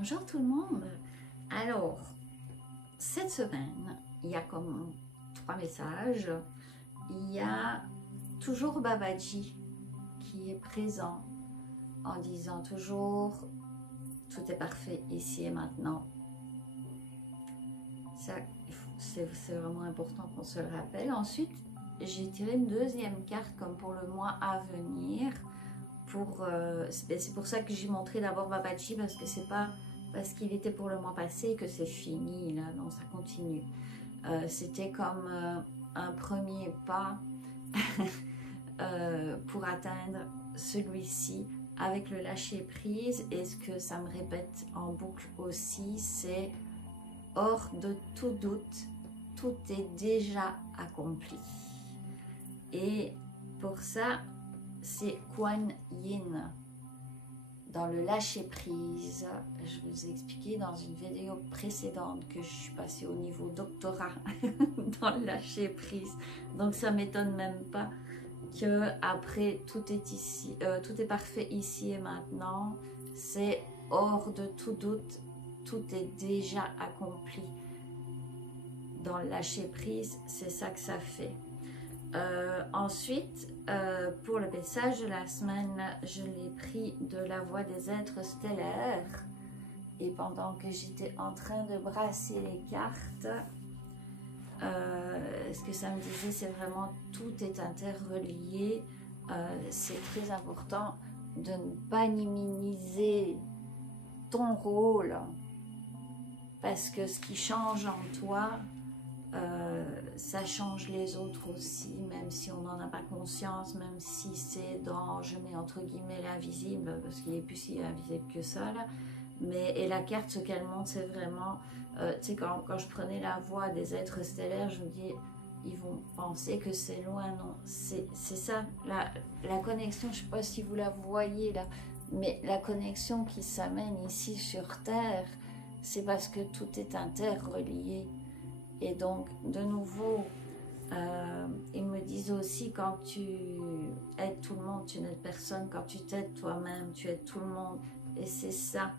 Bonjour tout le monde. Alors, cette semaine, il y a comme 3 messages. Il y a toujours Babaji qui est présent en disant toujours tout est parfait ici et maintenant. Ça, c'est vraiment important qu'on se le rappelle. Ensuite, j'ai tiré une deuxième carte comme pour le mois à venir. C'est pour ça que j'ai montré d'abord Babaji, parce que c'est pas parce qu'il était pour le mois passé que c'est fini, là, non, ça continue. C'était comme un premier pas pour atteindre celui-ci avec le lâcher prise. Et ce que ça me répète en boucle aussi, c'est hors de tout doute, tout est déjà accompli. Et pour ça, c'est Kuan Yin. Dans le lâcher prise, je vous ai expliqué dans une vidéo précédente que je suis passée au niveau doctorat dans le lâcher prise. Donc ça m'étonne même pas que après tout est ici, tout est parfait ici et maintenant. C'est hors de tout doute, tout est déjà accompli. Dans le lâcher prise, c'est ça que ça fait. Ensuite, pour le message de la semaine, je l'ai pris de la voix des êtres stellaires. Et pendant que j'étais en train de brasser les cartes, ce que ça me disait, c'est vraiment tout est interrelié. C'est très important de ne pas minimiser ton rôle, parce que ce qui change en toi, ça change les autres aussi, même si on n'en a pas conscience, même si c'est dans, je mets entre guillemets l'invisible, parce qu'il n'est plus si invisible que ça là. Mais, et la carte, ce qu'elle montre, c'est vraiment, tu sais, quand je prenais la voix des êtres stellaires, je me dis, ils vont penser que c'est loin. Non, c'est ça, la connexion, je ne sais pas si vous la voyez là, mais la connexion qui s'amène ici sur Terre, c'est parce que tout est interrelié. Et donc, de nouveau, ils me disent aussi, quand tu aides tout le monde, tu n'aides personne. Quand tu t'aides toi-même, tu aides tout le monde. Et c'est ça,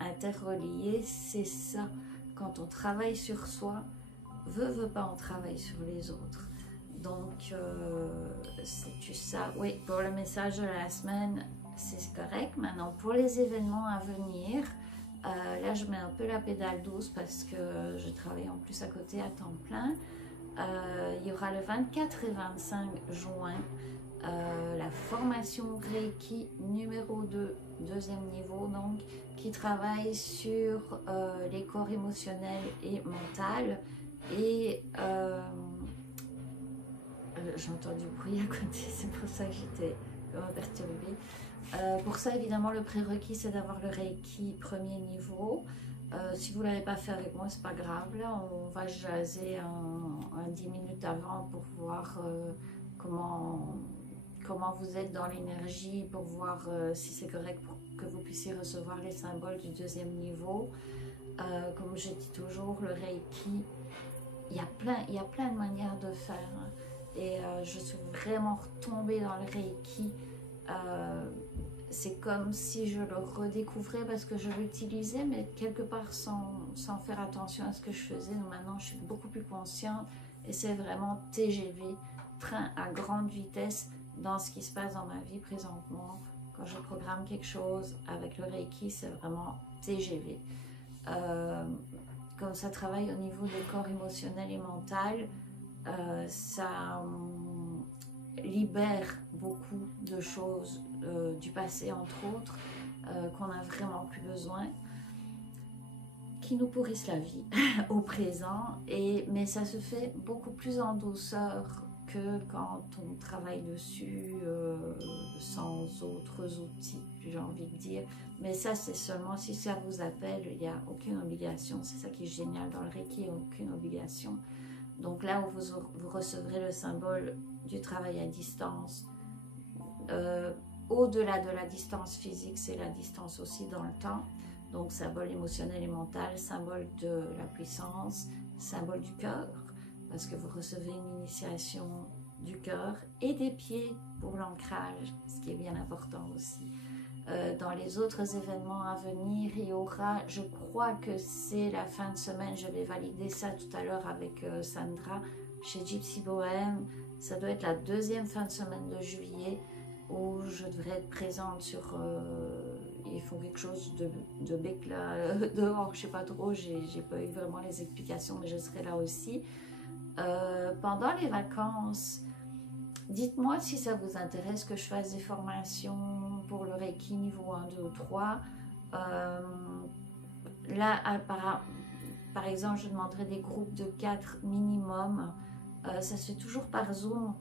interrelié, c'est ça. Quand on travaille sur soi, veut pas, on travaille sur les autres. Donc, c'est ça. Oui, pour le message de la semaine, c'est correct. Maintenant, pour les événements à venir, là, je mets un peu la pédale douce parce que je travaille en plus à côté à temps plein. Il y aura le 24 et 25 juin la formation Reiki numéro 2, deuxième niveau, donc, qui travaille sur les corps émotionnels et mental. Et j'entends du bruit à côté, c'est pour ça que j'étais perturbée. Pour ça, évidemment, le prérequis, c'est d'avoir le Reiki premier niveau. Si vous ne l'avez pas fait avec moi, c'est pas grave. Là, on va jaser un 10 minutes avant pour voir comment vous êtes dans l'énergie, pour voir si c'est correct pour que vous puissiez recevoir les symboles du deuxième niveau. Comme je dis toujours, le Reiki, il y a plein de manières de faire. Et je suis vraiment retombée dans le Reiki. C'est comme si je le redécouvrais parce que je l'utilisais, mais quelque part sans faire attention à ce que je faisais. Donc maintenant, je suis beaucoup plus consciente et c'est vraiment TGV, train à grande vitesse dans ce qui se passe dans ma vie présentement. Quand je programme quelque chose avec le Reiki, c'est vraiment TGV. Comme ça travaille au niveau des corps émotionnels et mental, ça libère beaucoup de choses du passé, entre autres, qu'on n'a vraiment plus besoin, qui nous pourrissent la vie au présent. Mais ça se fait beaucoup plus en douceur que quand on travaille dessus sans autres outils, j'ai envie de dire. Mais ça, c'est seulement si ça vous appelle, il n'y a aucune obligation. C'est ça qui est génial dans le Reiki, il n'y a aucune obligation. Donc là où vous recevrez le symbole du travail à distance, au-delà de la distance physique, c'est la distance aussi dans le temps. Donc symbole émotionnel et mental, symbole de la puissance, symbole du cœur, parce que vous recevez une initiation du cœur et des pieds pour l'ancrage, ce qui est bien important aussi. dans les autres événements à venir, il y aura, je crois que c'est la fin de semaine, je vais valider ça tout à l'heure avec Sandra, chez Gypsy Bohème. Ça doit être la deuxième fin de semaine de juillet où je devrais être présente sur... ils font quelque chose de bec là, dehors, je sais pas trop, j'ai pas eu vraiment les explications, mais je serai là aussi. Pendant les vacances, dites-moi si ça vous intéresse que je fasse des formations pour le Reiki niveau 1, 2 ou 3. Là, par exemple, je demanderai des groupes de 4 minimum. Ça se fait toujours par Zoom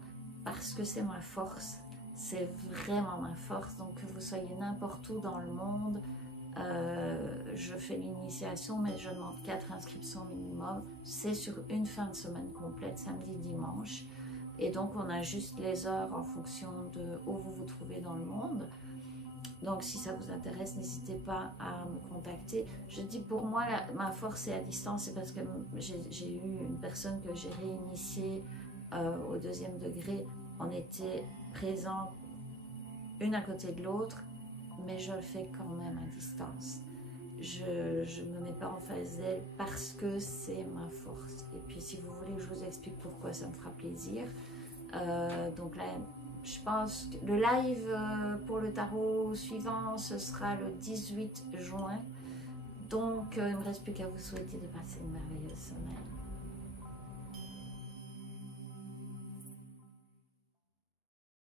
parce que c'est ma force. C'est vraiment ma force. Donc, que vous soyez n'importe où dans le monde, je fais l'initiation, mais je demande 4 inscriptions minimum. C'est sur une fin de semaine complète, samedi, dimanche. Et donc, on ajuste les heures en fonction de où vous vous trouvez dans le monde. Donc, si ça vous intéresse, n'hésitez pas à me contacter. Je dis pour moi, ma force est à distance, c'est parce que j'ai eu une personne que j'ai réinitiée au 2e degré. On était présents une à côté de l'autre, mais je le fais quand même à distance. Je ne me mets pas en face d'elle parce que c'est ma force. Et puis, si vous voulez que je vous explique pourquoi, ça me fera plaisir. Donc là, je pense que le live pour le tarot suivant, ce sera le 18 juin. Donc, il ne me reste plus qu'à vous souhaiter de passer une merveilleuse semaine.